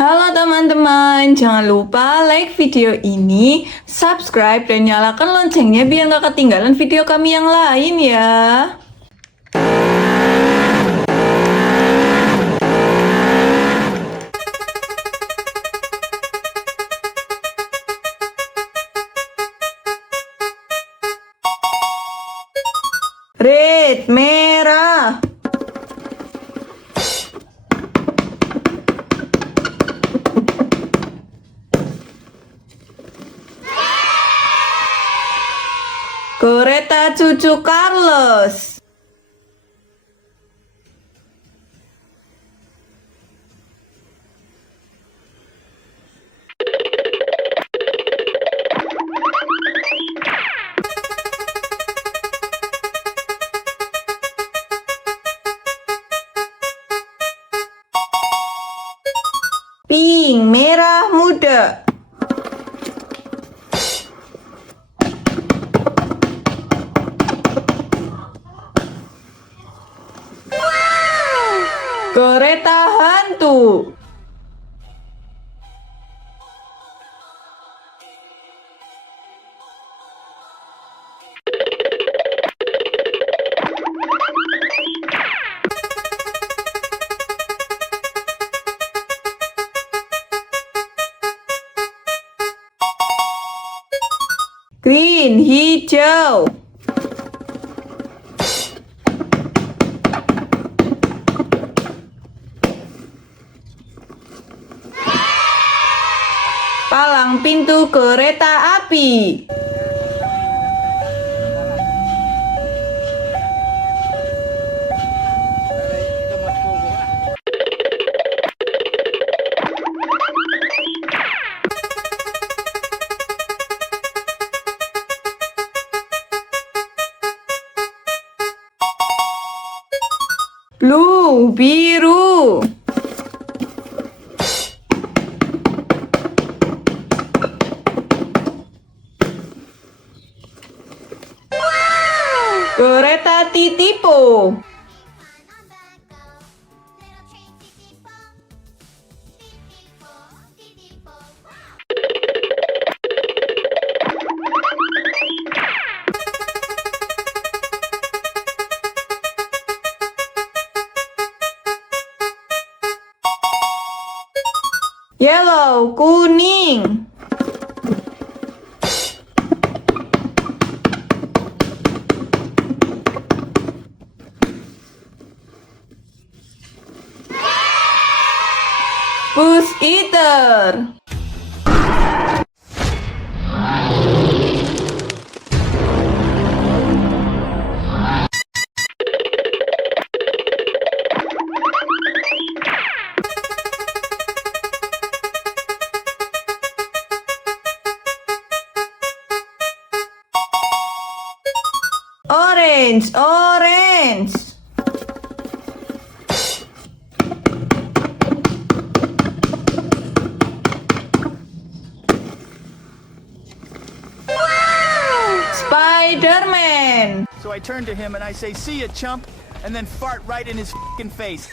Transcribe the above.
Halo teman-teman, jangan lupa like video ini, subscribe, dan nyalakan loncengnya biar nggak ketinggalan video kami yang lain ya. Red, merah. Kereta cucu Carlos. Pink, merah muda. Kereta hantu. Green, hijau. Palang pintu kereta api. Blue, biru. Kereta Titipo. Yellow, kuning. Bus eater. Orange, orange. Spiderman. So I turn to him and I say, "See ya, chump," and then fart right in his f***ing face.